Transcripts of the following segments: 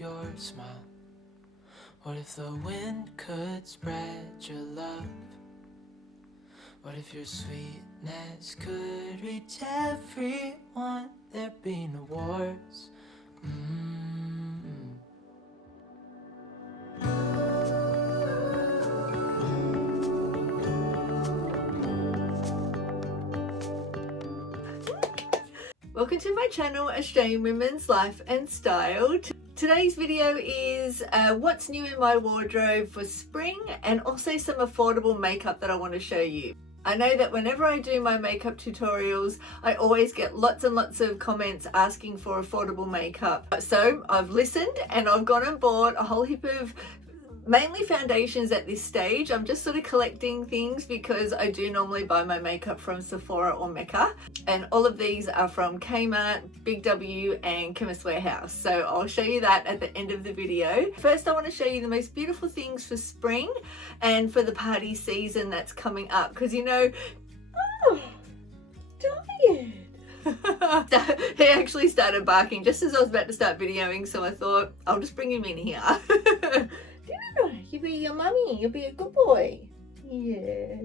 your smile? What if the wind could spread your love? What if your sweetness could reach everyone? There'd be no wars. Welcome to my channel, Australian Women's Life and Style. Today's video is what's new in my wardrobe for spring, and also some affordable makeup that I want to show you. I know that whenever I do my makeup tutorials, I always get lots and lots of comments asking for affordable makeup. So I've listened and I've gone and bought a whole heap of mainly foundations at this stage. I'm just sort of collecting things because I do normally buy my makeup from Sephora or Mecca, and all of these are from KMART, Big W and Chemist warehouse. So I'll show you that at the end of the video. First, I want to show you the most beautiful things for spring and for the party season that's coming up, because you know, Diet. He actually started barking just as I was about to start videoing, so I thought I'll just bring him in here. You'll be your mummy, you'll be a good boy. Yeah.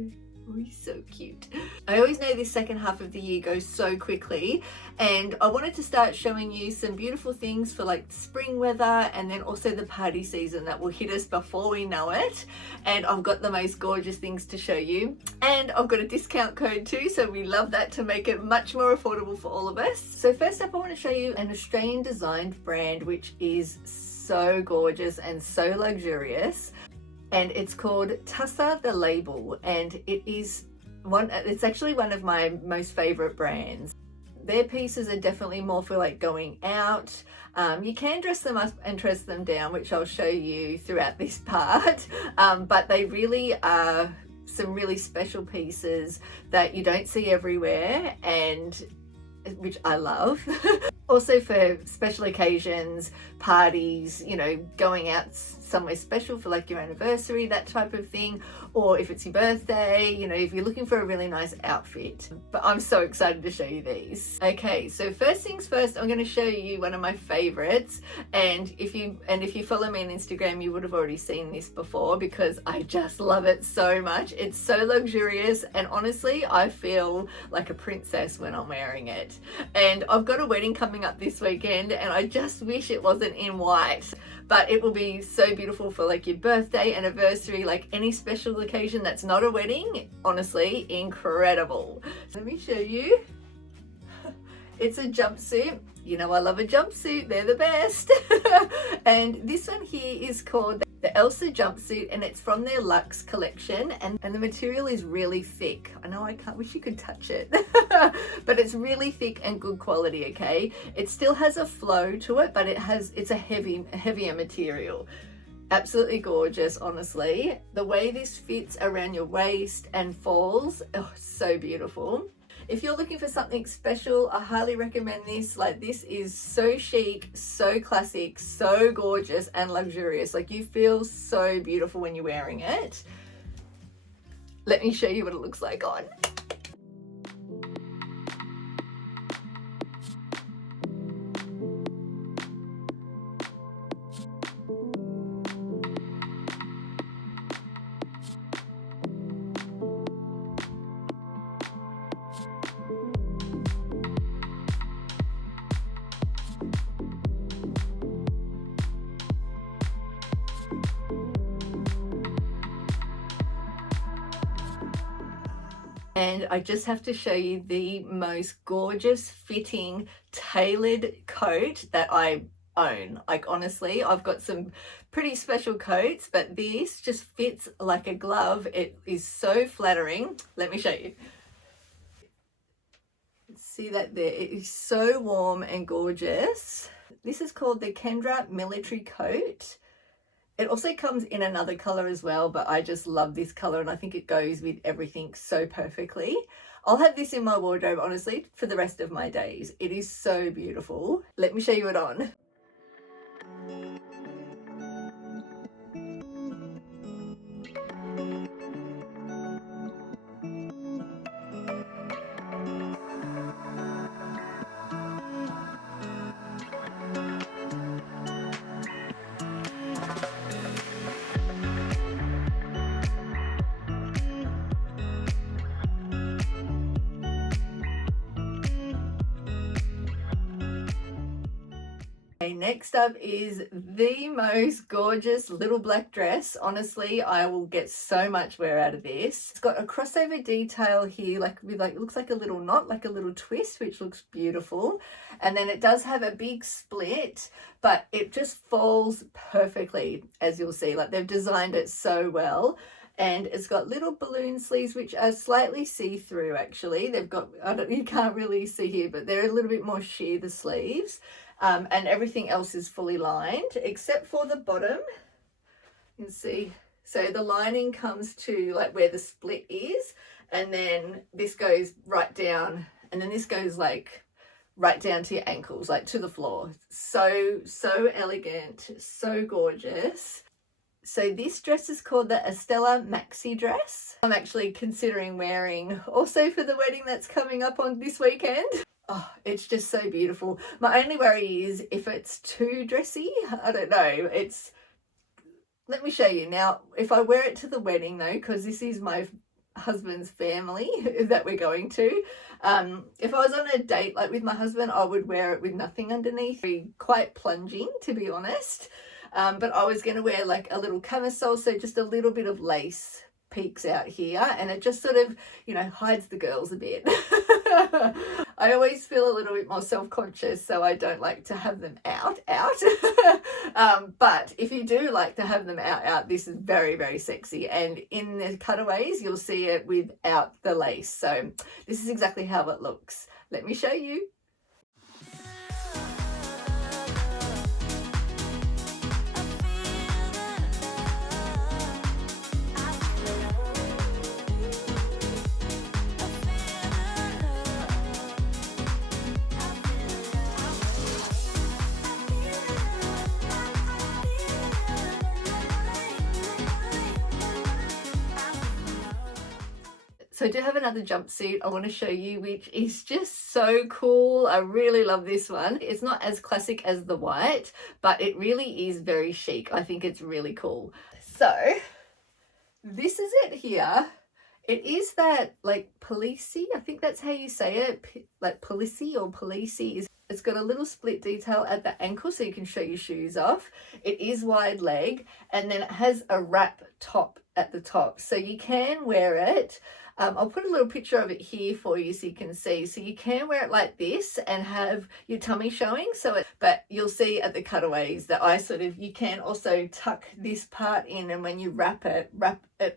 Oh, he's so cute. I always know this second half of the year goes so quickly, and I wanted to start showing you some beautiful things for like spring weather and then also the party season that will hit us before we know it. And I've got the most gorgeous things to show you, and I've got a discount code too, so we love that to make it much more affordable for all of us. So first up, I want to show you an Australian designed brand which is so gorgeous and so luxurious, and it's called Tussah the Label, and it's actually one of my most favorite brands. Their pieces are definitely more for like going out. You can dress them up and dress them down, which I'll show you throughout this part, but they really are some really special pieces that you don't see everywhere, and which I love. Also for special occasions, parties, you know, going out somewhere special for like your anniversary, that type of thing, or if it's your birthday, you know, if you're looking for a really nice outfit. But I'm so excited to show you these. Okay, so first things first, I'm going to show you one of my favorites, and if you follow me on Instagram, you would have already seen this before because I just love it so much. It's so luxurious, and honestly I feel like a princess when I'm wearing it. And I've got a wedding coming up this weekend, and I just wish it wasn't in white, but it will be so beautiful for like your birthday, anniversary, like any special occasion that's not a wedding. Honestly, incredible. Let me show you. It's a jumpsuit. You know I love a jumpsuit, they're the best. And this one here is called the Elsa jumpsuit, and it's from their Luxe collection, and the material is really thick. I know I wish you could touch it, but it's really thick and good quality. Okay, it still has a flow to it, but it's a heavier material. Absolutely gorgeous, honestly. The way this fits around your waist and falls, oh, so beautiful. If you're looking for something special, I highly recommend this. Like, this is so chic, so classic, so gorgeous and luxurious. Like, you feel so beautiful when you're wearing it. Let me show you what it looks like on. And I just have to show you the most gorgeous fitting tailored coat that I own. Like, honestly, I've got some pretty special coats, but this just fits like a glove. It is so flattering. Let me show you. See that there? It is so warm and gorgeous. This is called the Kendra Military Coat. It also comes in another color as well, but I just love this color and I think it goes with everything so perfectly. I'll have this in my wardrobe, honestly, for the rest of my days. It is so beautiful. Let me show you it on. Okay, next up is the most gorgeous little black dress. Honestly, I will get so much wear out of this. It's got a crossover detail here, like with like, it looks like a little knot, like a little twist, which looks beautiful. And then it does have a big split, but it just falls perfectly, as you'll see. Like they've designed it so well. And it's got little balloon sleeves, which are slightly see-through actually. They've got, you can't really see here, but they're a little bit more sheer, the sleeves. And everything else is fully lined except for the bottom. You can see, so the lining comes to like where the split is, and then this goes right down, and then this goes like right down to your ankles, like to the floor. So elegant, so gorgeous. So this dress is called the Estella Maxi dress. I'm actually considering wearing also for the wedding that's coming up on this weekend. Oh, it's just so beautiful. My only worry is if it's too dressy. I don't know. Let me show you. Now, if I wear it to the wedding though, because this is my husband's family that we're going to. If I was on a date like with my husband, I would wear it with nothing underneath. Be quite plunging, to be honest. But I was going to wear like a little camisole, so just a little bit of lace peeks out here, and it just sort of, you know, hides the girls a bit. I always feel a little bit more self-conscious, so I don't like to have them out. But if you do like to have them out, this is very, very sexy. And in the cutaways, you'll see it without the lace. So this is exactly how it looks. Let me show you. So I do have another jumpsuit I want to show you, which is just so cool. I really love this one. It's not as classic as the white, but it really is very chic. I think it's really cool. So this is it here. It is that like policey, I think that's how you say it, like policey or policey. It's got a little split detail at the ankle so you can show your shoes off. It is wide leg, and then it has a wrap top at the top, so you can wear it. I'll put a little picture of it here for you so you can see. So you can wear it like this and have your tummy showing. But you'll see at the cutaways that you can also tuck this part in, and when you wrap it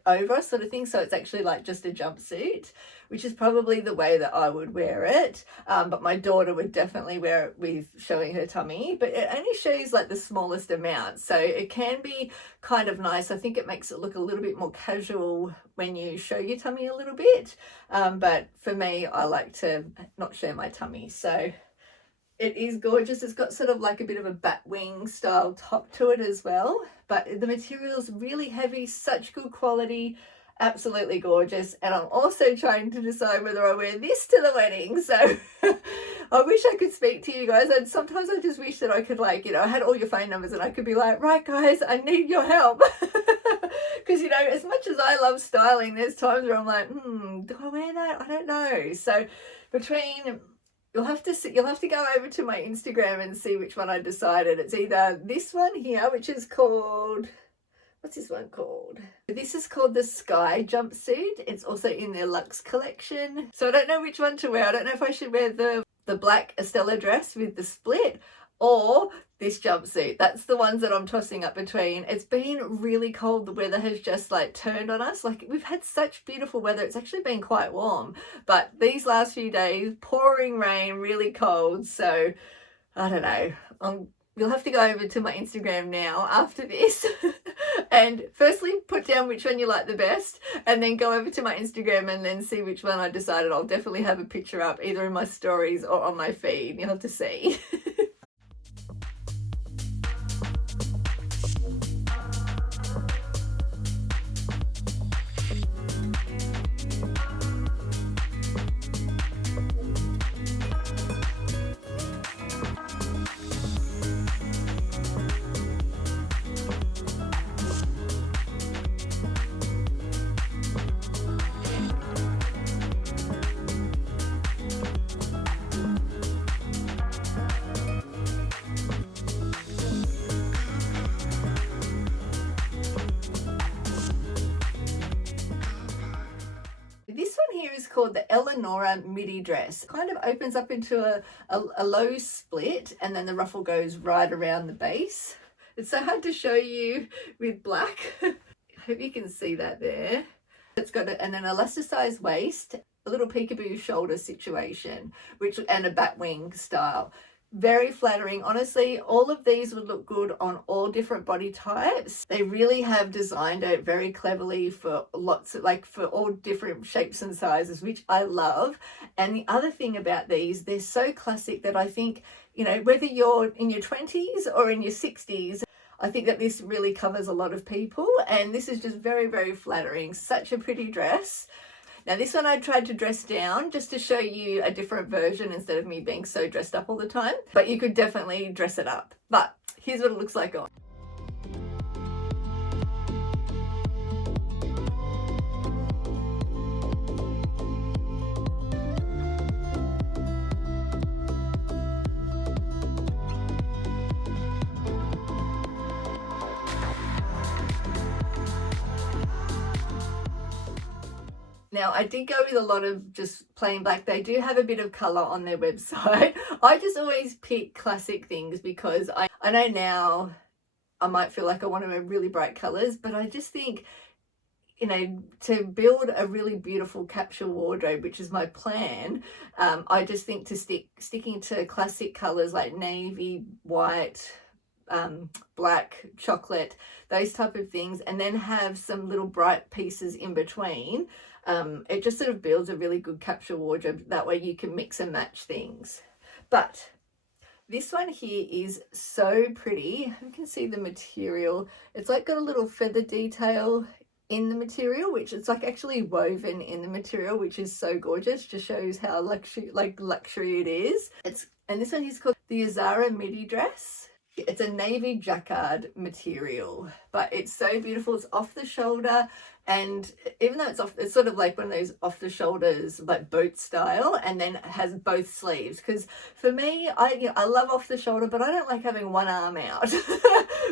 over sort of thing. So it's actually like just a jumpsuit, which is probably the way that I would wear it. But my daughter would definitely wear it with showing her tummy, but it only shows like the smallest amount. So it can be kind of nice. I think it makes it look a little bit more casual when you show your tummy a little bit. But for me, I like to not show my tummy. So it is gorgeous. It's got sort of like a bit of a bat wing style top to it as well. But the material is really heavy, such good quality. Absolutely gorgeous. And I'm also trying to decide whether I wear this to the wedding. So I wish I could speak to you guys. And sometimes I just wish that I could, like, you know, I had all your phone numbers and I could be like, right guys, I need your help. Because, you know, as much as I love styling, there's times where I'm like, do I wear that? I don't know. So you'll have to go over to my Instagram and see which one I decided. It's either this one here, which is called, what's this one called? This is called the Sky jumpsuit. It's also in their Luxe collection. So I don't know which one to wear. I don't know if I should wear the black Estella dress with the split or this jumpsuit. That's the ones that I'm tossing up between. It's been really cold. The weather has just like turned on us. Like, we've had such beautiful weather. It's actually been quite warm, but these last few days, pouring rain, really cold. So I don't know. You'll have to go over to my Instagram now after this and firstly put down which one you like the best, and then go over to my Instagram and then see which one I decided. I'll definitely have a picture up either in my stories or on my feed. You'll have to see. called the Eleonora midi dress. It kind of opens up into a low split, and then the ruffle goes right around the base. It's so hard to show you with black. I hope you can see that there. It's got an elasticized waist, a little peekaboo shoulder situation, and a bat wing style. Very flattering. Honestly, all of these would look good on all different body types. They really have designed it very cleverly for lots of, like, for all different shapes and sizes, which I love. And the other thing about these, they're so classic that I think, you know, whether you're in your 20s or in your 60s, I think that this really covers a lot of people. And this is just very, very flattering. Such a pretty dress. Now this one I tried to dress down just to show you a different version instead of me being so dressed up all the time. But you could definitely dress it up. But here's what it looks like on. Now, I did go with a lot of just plain black. They do have a bit of colour on their website. I just always pick classic things because I know now I might feel like I want to wear really bright colours, but I just think, you know, to build a really beautiful capsule wardrobe, which is my plan, I just think to sticking to classic colours like navy, white, black, chocolate, those type of things, and then have some little bright pieces in between. It just sort of builds a really good capsule wardrobe. That way you can mix and match things. But this one here is so pretty. You can see the material. It's like got a little feather detail in the material, which it's like actually woven in the material, which is so gorgeous. Just shows how luxury it is. And this one is called the Azara midi dress. It's a navy jacquard material, but it's so beautiful. It's off the shoulder, and even though it's sort of like one of those off the shoulders, like boat style, and then it has both sleeves. Because for me, I love off the shoulder, but I don't like having one arm out.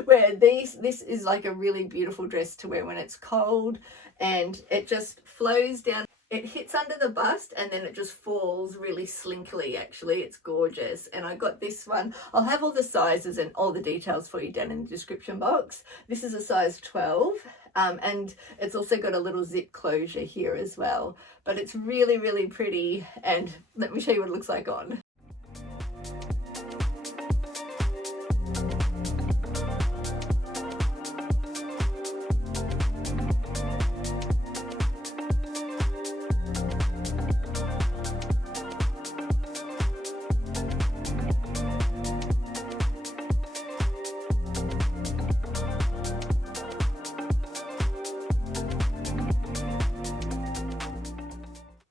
Where this is like a really beautiful dress to wear when it's cold, and it just flows down. It hits under the bust and then it just falls really slinkily. Actually, it's gorgeous. And I got this one. I'll have all the sizes and all the details for you down in the description box. This is a size 12, and it's also got a little zip closure here as well. But it's really, really pretty, and let me show you what it looks like on.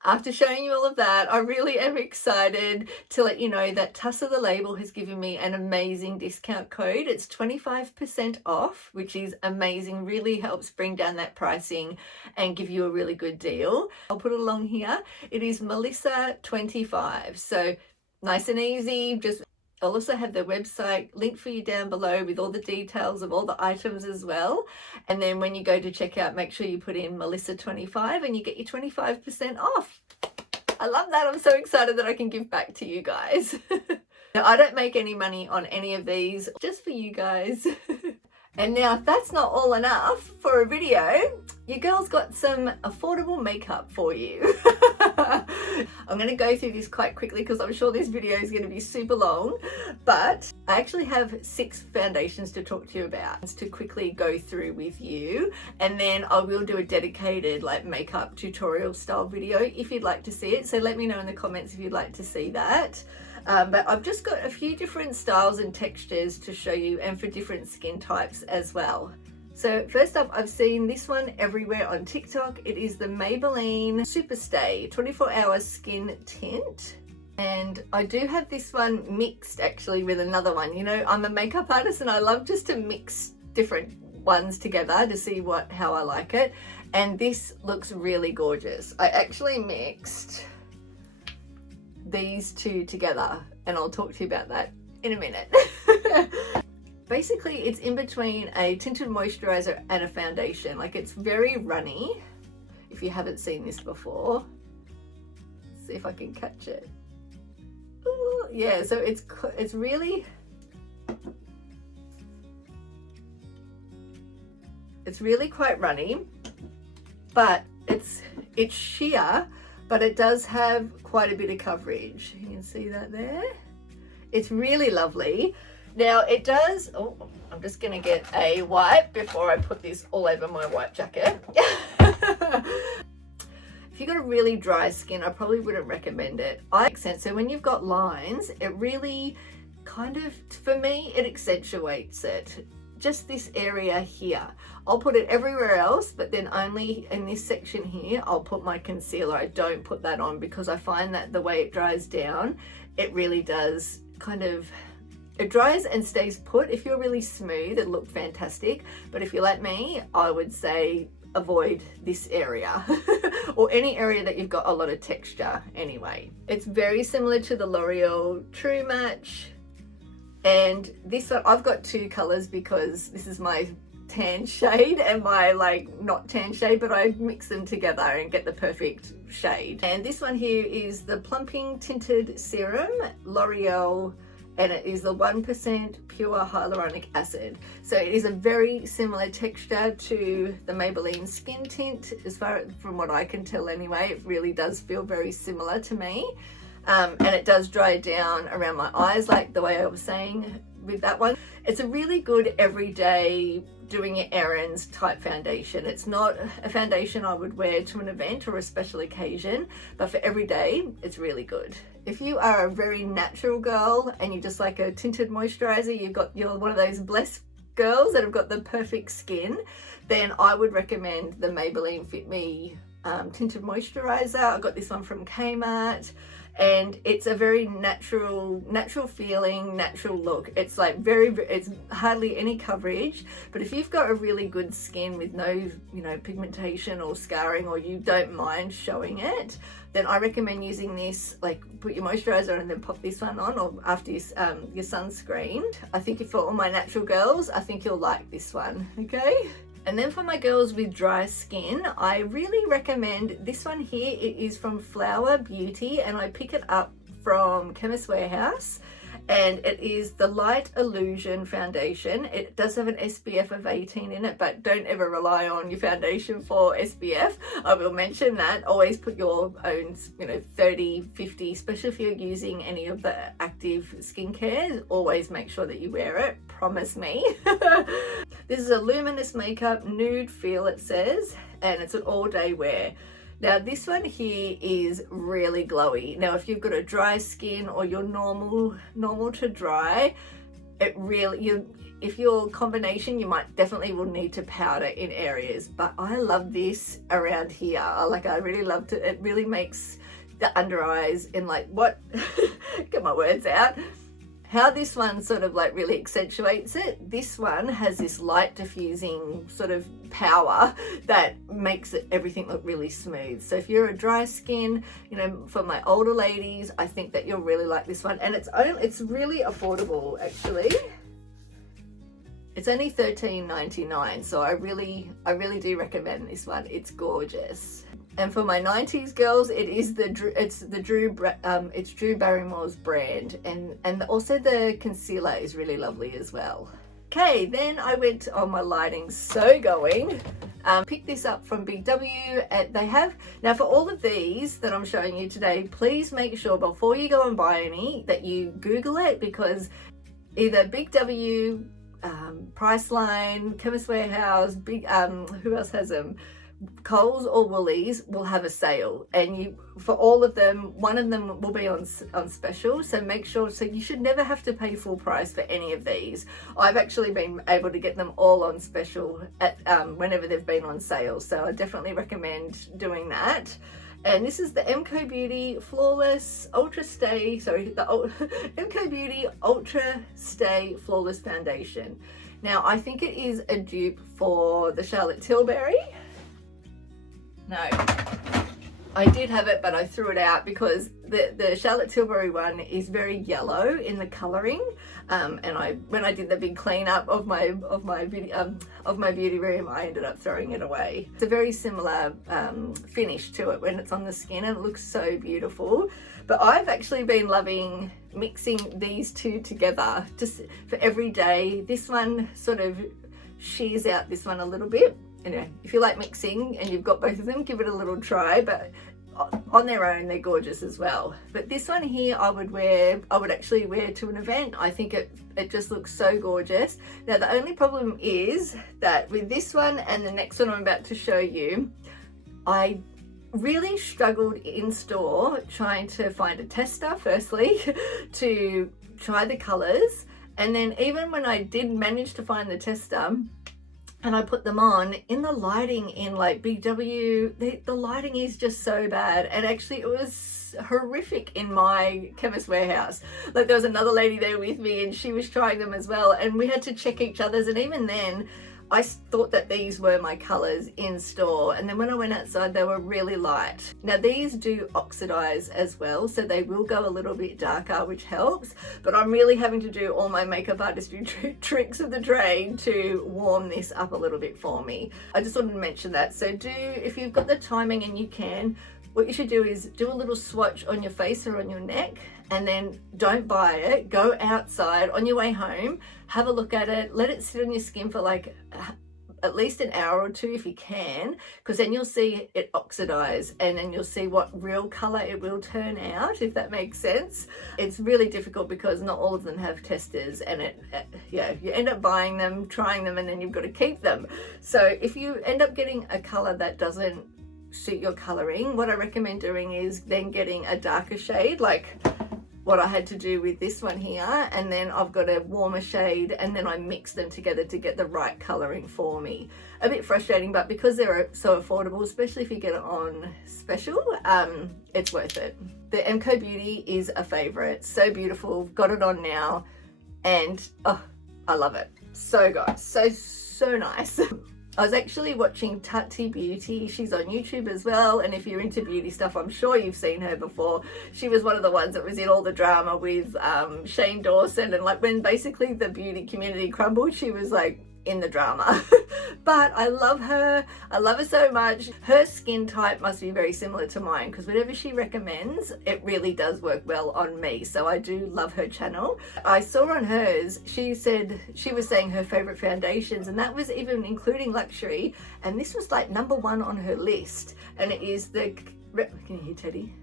After showing you all of that, I really am excited to let you know that Tussah the label has given me an amazing discount code. It's 25% off, which is amazing. Really helps bring down that pricing and give you a really good deal. I'll put it along here. It is Melissa25. So nice and easy. I'll also have their website linked for you down below with all the details of all the items as well. And then when you go to checkout, make sure you put in Melissa25 and you get your 25% off. I love that. I'm so excited that I can give back to you guys. Now, I don't make any money on any of these, just for you guys. And now, if that's not all enough for a video, your girl's got some affordable makeup for you. I'm going to go through this quite quickly because I'm sure this video is going to be super long, but I actually have 6 foundations to talk to you about to quickly go through with you, and then I will do a dedicated like makeup tutorial style video if you'd like to see it. So let me know in the comments if you'd like to see that. But I've just got a few different styles and textures to show you, and for different skin types as well. So first up, I've seen this one everywhere on TikTok. It is the Maybelline Superstay 24-hour skin tint. And I do have this one mixed actually with another one. You know, I'm a makeup artist and I love just to mix different ones together to see how I like it. And this looks really gorgeous. I actually mixed these two together, and I'll talk to you about that in a minute. Basically, it's in between a tinted moisturiser and a foundation. Like, it's very runny, if you haven't seen this before. See if I can catch it. Ooh, yeah, so it's really quite runny, but it's sheer, but it does have quite a bit of coverage. You can see that there. It's really lovely. Now it does, oh, I'm just gonna get a wipe before I put this all over my white jacket. If you've got a really dry skin, I probably wouldn't recommend it. So when you've got lines, it really kind of, for me, it accentuates it. Just this area here. I'll put it everywhere else, but then only in this section here, I'll put my concealer. I don't put that on because I find that the way it dries down, it really does kind of, it dries and stays put. If you're really smooth, it'll look fantastic. But if you're like me, I would say avoid this area or any area that you've got a lot of texture anyway. It's very similar to the L'Oreal True Match. And this one, I've got two colors because this is my tan shade and my not tan shade, but I mix them together and get the perfect shade. And this one here is the Plumping Tinted Serum, L'Oreal, and it is the 1% pure hyaluronic acid. So it is a very similar texture to the Maybelline Skin Tint, from what I can tell anyway. It really does feel very similar to me. And it does dry down around my eyes, like the way I was saying with that one. It's a really good everyday doing your errands type foundation. It's not a foundation I would wear to an event or a special occasion, but for every day, it's really good. If you are a very natural girl and you just like a tinted moisturizer, you're one of those blessed girls that have got the perfect skin, then I would recommend the Maybelline Fit Me tinted moisturizer. I got this one from KMART. And it's a very natural feeling, natural look. It's like it's hardly any coverage, but if you've got a really good skin with no, pigmentation or scarring, or you don't mind showing it, then I recommend using this, like put your moisturizer on and then pop this one on, or after your sunscreen. I think for all my natural girls, I think you'll like this one, okay? And then for my girls with dry skin, I really recommend this one here. It is from Flower Beauty and I pick it up from Chemist Warehouse, and it is the Light Illusion foundation. It does have an SPF of 18 in it, but don't ever rely on your foundation for SPF. I will mention that. Always put your own, 30, 50, especially if you're using any of the active skincare. Always make sure that you wear it. Promise me. This is a luminous makeup nude feel, it says, and it's an all-day wear. Now this one here is really glowy. Now if you've got a dry skin or you're normal to dry, if your combination, you definitely will need to powder in areas, but I love this around here. I really loved it. It really makes the under eyes in get my words out. How this one sort of really accentuates it, this one has this light diffusing sort of power that makes everything look really smooth. So if you're a dry skin, for my older ladies, I think that you'll really like this one. And it's really affordable actually. It's only $13.99, so I really do recommend this one. It's gorgeous. And for my 90s girls, it's Drew Barrymore's brand, and also the concealer is really lovely as well. Okay, then I went on my lighting's so going. Picked this up from Big W. They have, now for all of these that I'm showing you today, please make sure before you go and buy any that you Google it, because either Big W, Priceline, Chemist Warehouse, who else has them? Coles or Woolies will have a sale, and for all of them, one of them will be on special, so make sure, so you should never have to pay full price for any of these. I've actually been able to get them all on special at whenever they've been on sale, so I definitely recommend doing that. And this is the MCoBeauty Flawless Ultra Stay, MCoBeauty Ultra Stay Flawless Foundation. Now I think it is a dupe for the Charlotte Tilbury. No, I did have it, but I threw it out because the Charlotte Tilbury one is very yellow in the colouring, and when I did the big cleanup of my beauty room, I ended up throwing it away. It's a very similar finish to it when it's on the skin, and it looks so beautiful. But I've actually been loving mixing these two together just for every day. This one sort of shears out this one a little bit. Anyway, if you like mixing and you've got both of them, give it a little try, but on their own they're gorgeous as well. But this one here I would actually wear to an event. I think it just looks so gorgeous. Now the only problem is that with this one and the next one I'm about to show you, I really struggled in store trying to find a tester firstly to try the colors, and then even when I did manage to find the tester and I put them on, in the lighting in like BW, the lighting is just so bad, and actually it was horrific in my Chemist warehouse. Like there was another lady there with me and she was trying them as well, and we had to check each other's, and even then I thought that these were my colors in store, and then when I went outside they were really light. Now these do oxidize as well, so they will go a little bit darker, which helps, but I'm really having to do all my makeup artistry tricks of the trade to warm this up a little bit for me. I just wanted to mention that. So if you've got the timing and you can, what you should do is do a little swatch on your face or on your neck, and then don't buy it. Go outside on your way home, have a look at it, let it sit on your skin for like at least an hour or two if you can, because then you'll see it oxidize, and then you'll see what real color it will turn out, if that makes sense. It's really difficult because not all of them have testers, and you end up buying them, trying them, and then you've got to keep them. So if you end up getting a color that doesn't suit your coloring, what I recommend doing is then getting a darker shade, like what I had to do with this one here, and then I've got a warmer shade, and then I mix them together to get the right coloring for me. A bit frustrating, but because they're so affordable, especially if you get it on special, it's worth it. The MCoBeauty is a favorite, so beautiful. Got it on now, and oh, I love it. So guys, so nice. I was actually watching Tati Beauty. She's on YouTube as well, and if you're into beauty stuff, I'm sure you've seen her before. She was one of the ones that was in all the drama with Shane Dawson, and like when basically the beauty community crumbled, she was like in the drama. But I love her so much. Her skin type must be very similar to mine, because whatever she recommends, it really does work well on me. So I do love her channel. I saw on hers, she was saying her favorite foundations, and that was even including luxury, and this was like #1 on her list, and it is the, can you hear Teddy?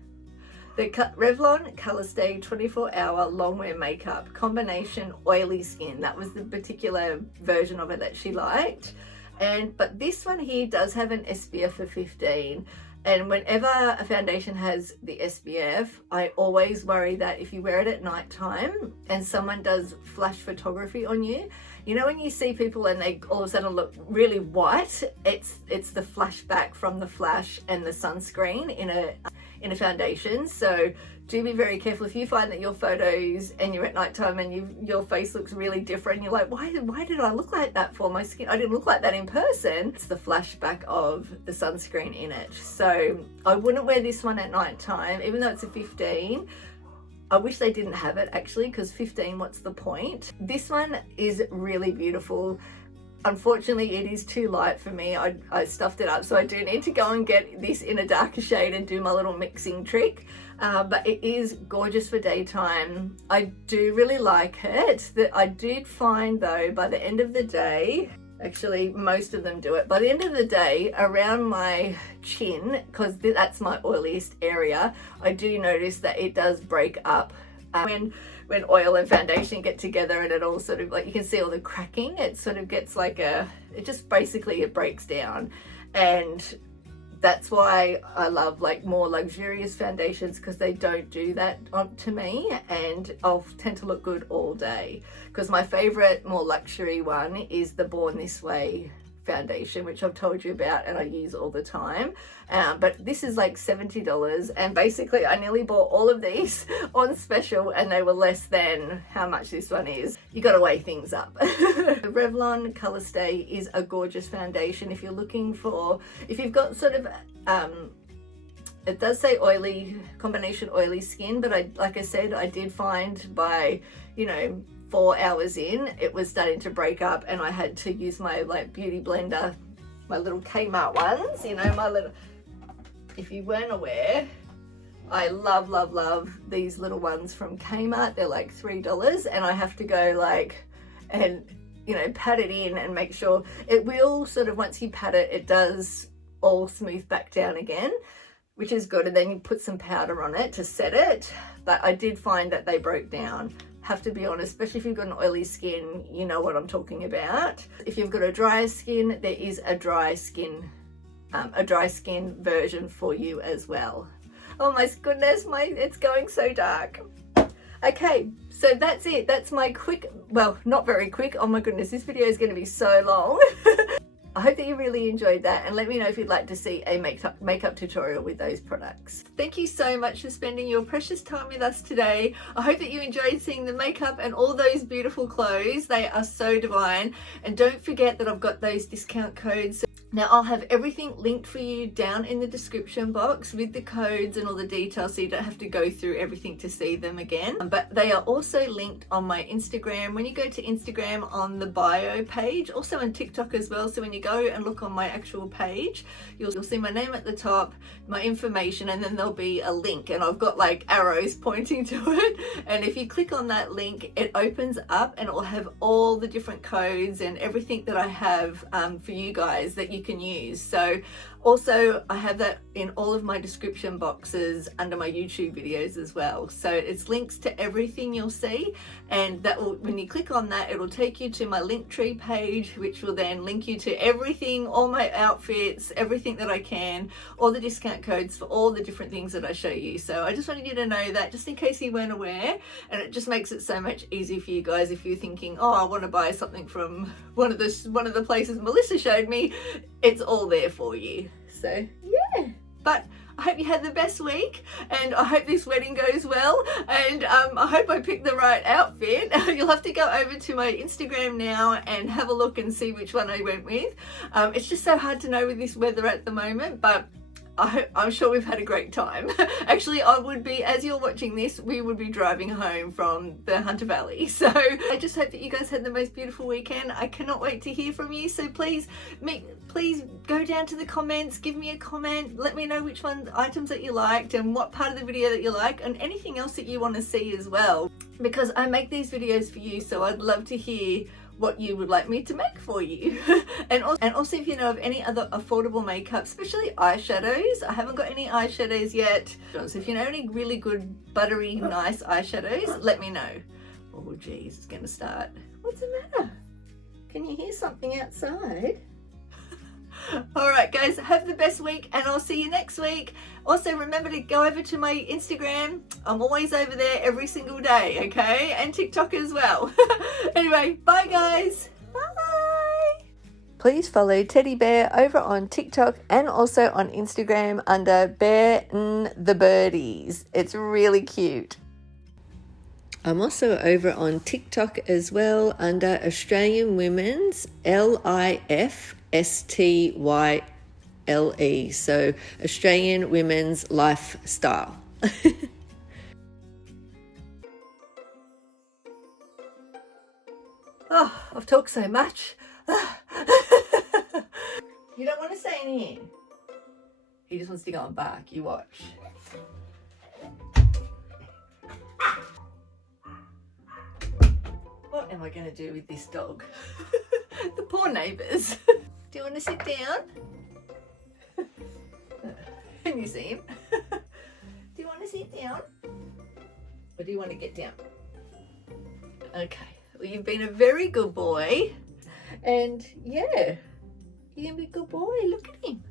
The Revlon Colourstay 24-hour long-wear makeup combination oily skin. That was the particular version of it that she liked. But this one here does have an SPF of 15. And whenever a foundation has the SPF, I always worry that if you wear it at night time and someone does flash photography on you, you know when you see people and they all of a sudden look really white, it's the flashback from the flash and the sunscreen in a foundation. So do be very careful if you find that your photos and you're at nighttime and your face looks really different. You're like, why did I look like that for my skin? I didn't look like that in person. It's the flashback of the sunscreen in it. So I wouldn't wear this one at nighttime, even though it's a 15. I wish they didn't have it actually, because 15, what's the point? This one is really beautiful. Unfortunately, it is too light for me. I stuffed it up, so I do need to go and get this in a darker shade and do my little mixing trick. But it is gorgeous for daytime. I do really like it. I did find though, by the end of the day, actually most of them do it, by the end of the day, around my chin, because that's my oiliest area, I do notice that it does break up. When oil and foundation get together, and it all sort of, like, you can see all the cracking, it sort of gets like it just basically it breaks down. And that's why I love like more luxurious foundations, because they don't do that to me, and I'll tend to look good all day. Because my favorite more luxury one is the Born This Way foundation, which I've told you about and I use all the time. But this is like $70, and basically I nearly bought all of these on special, and they were less than how much this one is. You got to weigh things up. The Revlon Colourstay is a gorgeous foundation if you're looking for, if you've got sort of It does say oily, combination oily skin, but like I said, I did find by, you know, 4 hours in, it was starting to break up, and I had to use my like beauty blender, my little KMART ones, you know, my little, if you weren't aware, I love these little ones from KMART. They're like $3, and I have to go like, and you know, pat it in and make sure it will sort of, once you pat it, it does all smooth back down again, which is good. And then you put some powder on it to set it. But I did find that they broke down. Have to be honest, especially if you've got an oily skin, you know what I'm talking about. If you've got a drier skin, there is a dry skin version for you as well. Oh my goodness, it's going so dark. Okay, so that's it. That's my quick, well, not very quick. Oh my goodness, this video is going to be so long. I hope that you really enjoyed that, and let me know if you'd like to see a makeup tutorial with those products. Thank you so much for spending your precious time with us today. I hope that you enjoyed seeing the makeup and all those beautiful clothes. They are so divine. And don't forget that I've got those discount codes. Now I'll have everything linked for you down in the description box with the codes and all the details, so you don't have to go through everything to see them again. But they are also linked on my Instagram. When you go to Instagram, on the bio page, also on TikTok as well. So when you go and look on my actual page, you'll see my name at the top, my information, and then there'll be a link, and I've got like arrows pointing to it. And if you click on that link, it opens up and it will have all the different codes and everything that I have for you guys that you can use. So also I have that in all of my description boxes under my YouTube videos as well. So it's links to everything you'll see, and that will, when you click on that, it will take you to my Linktree page, which will then link you to everything, all my outfits, everything that I can, all the discount codes for all the different things that I show you. So I just wanted you to know that, just in case you weren't aware, and it just makes it so much easier for you guys if you're thinking, oh, I want to buy something from one of the places Melissa showed me. It's all there for you. So yeah, but I hope you had the best week, and I hope this wedding goes well, and I hope I picked the right outfit. You'll have to go over to my Instagram now and have a look and see which one I went with. It's just so hard to know with this weather at the moment, but I'm sure we've had a great time. Actually, I would be, as you're watching this, we would be driving home from the Hunter Valley. So I just hope that you guys had the most beautiful weekend. I cannot wait to hear from you. So please go down to the comments, give me a comment, let me know which items that you liked and what part of the video that you like, and anything else that you want to see as well, because I make these videos for you. So I'd love to hear what you would like me to make for you. and also if you know of any other affordable makeup, especially eyeshadows. I haven't got any eyeshadows yet, so if you know any really good buttery nice eyeshadows, let me know. Oh geez, it's gonna start. What's the matter? Can you hear something outside? All right guys, have the best week, and I'll see you next week. Also remember to go over to my Instagram. I'm always over there every single day, okay? And TikTok as well. Anyway, bye guys. Bye. Please follow Teddy Bear over on TikTok and also on Instagram under Bear and the Birdies. It's really cute. I'm also over on TikTok as well under Australian Women's LIFSTYLE, so Australian Women's Lifestyle. Oh, I've talked so much. You don't want to say anything. He just wants to go and bark. You watch. What am I going to do with this dog? The poor neighbours. Do you want to sit down? Can you see him? Do you want to sit down? Or do you want to get down? Okay. Well, you've been a very good boy. And yeah, you're going to be a good boy. Look at him.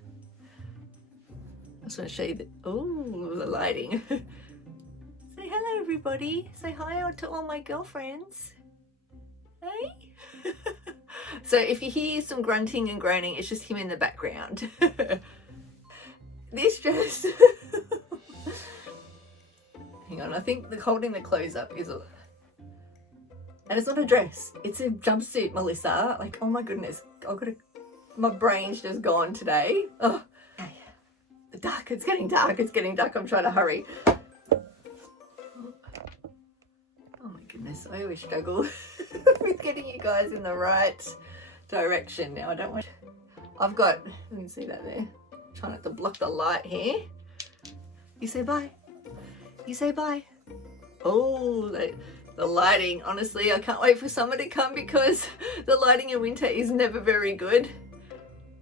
I just want to show you the lighting. Say hello, everybody. Say hi to all my girlfriends. Hey? So if you hear some grunting and groaning, it's just him in the background. This dress. Hang on, I think holding the clothes up is a... And it's not a dress, it's a jumpsuit, Melissa. Like, oh my goodness, my brain's just gone today. Oh. Okay. The dark. It's getting dark. It's getting dark. I'm trying to hurry. Oh my goodness. I always struggle with getting you guys in the right direction. Now I don't want... I've got... You can see that there. Try not to block the light here. You say bye. You say bye. Oh, the lighting. Honestly, I can't wait for summer to come because the lighting in winter is never very good.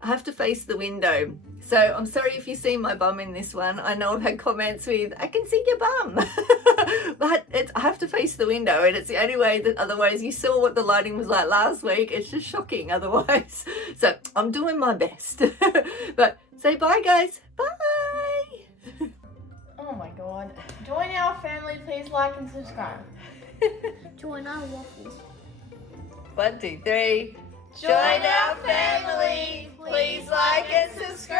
I have to face the window. So I'm sorry if you see my bum in this one. I know I've had comments with, I can see your bum. But I have to face the window, and it's the only way that, otherwise you saw what the lighting was like last week. It's just shocking otherwise. So I'm doing my best. But say bye, guys. Bye. Oh my god. Join our family, please like and subscribe. Join our waffles. 1, 2, 3. Join our family, please like and subscribe.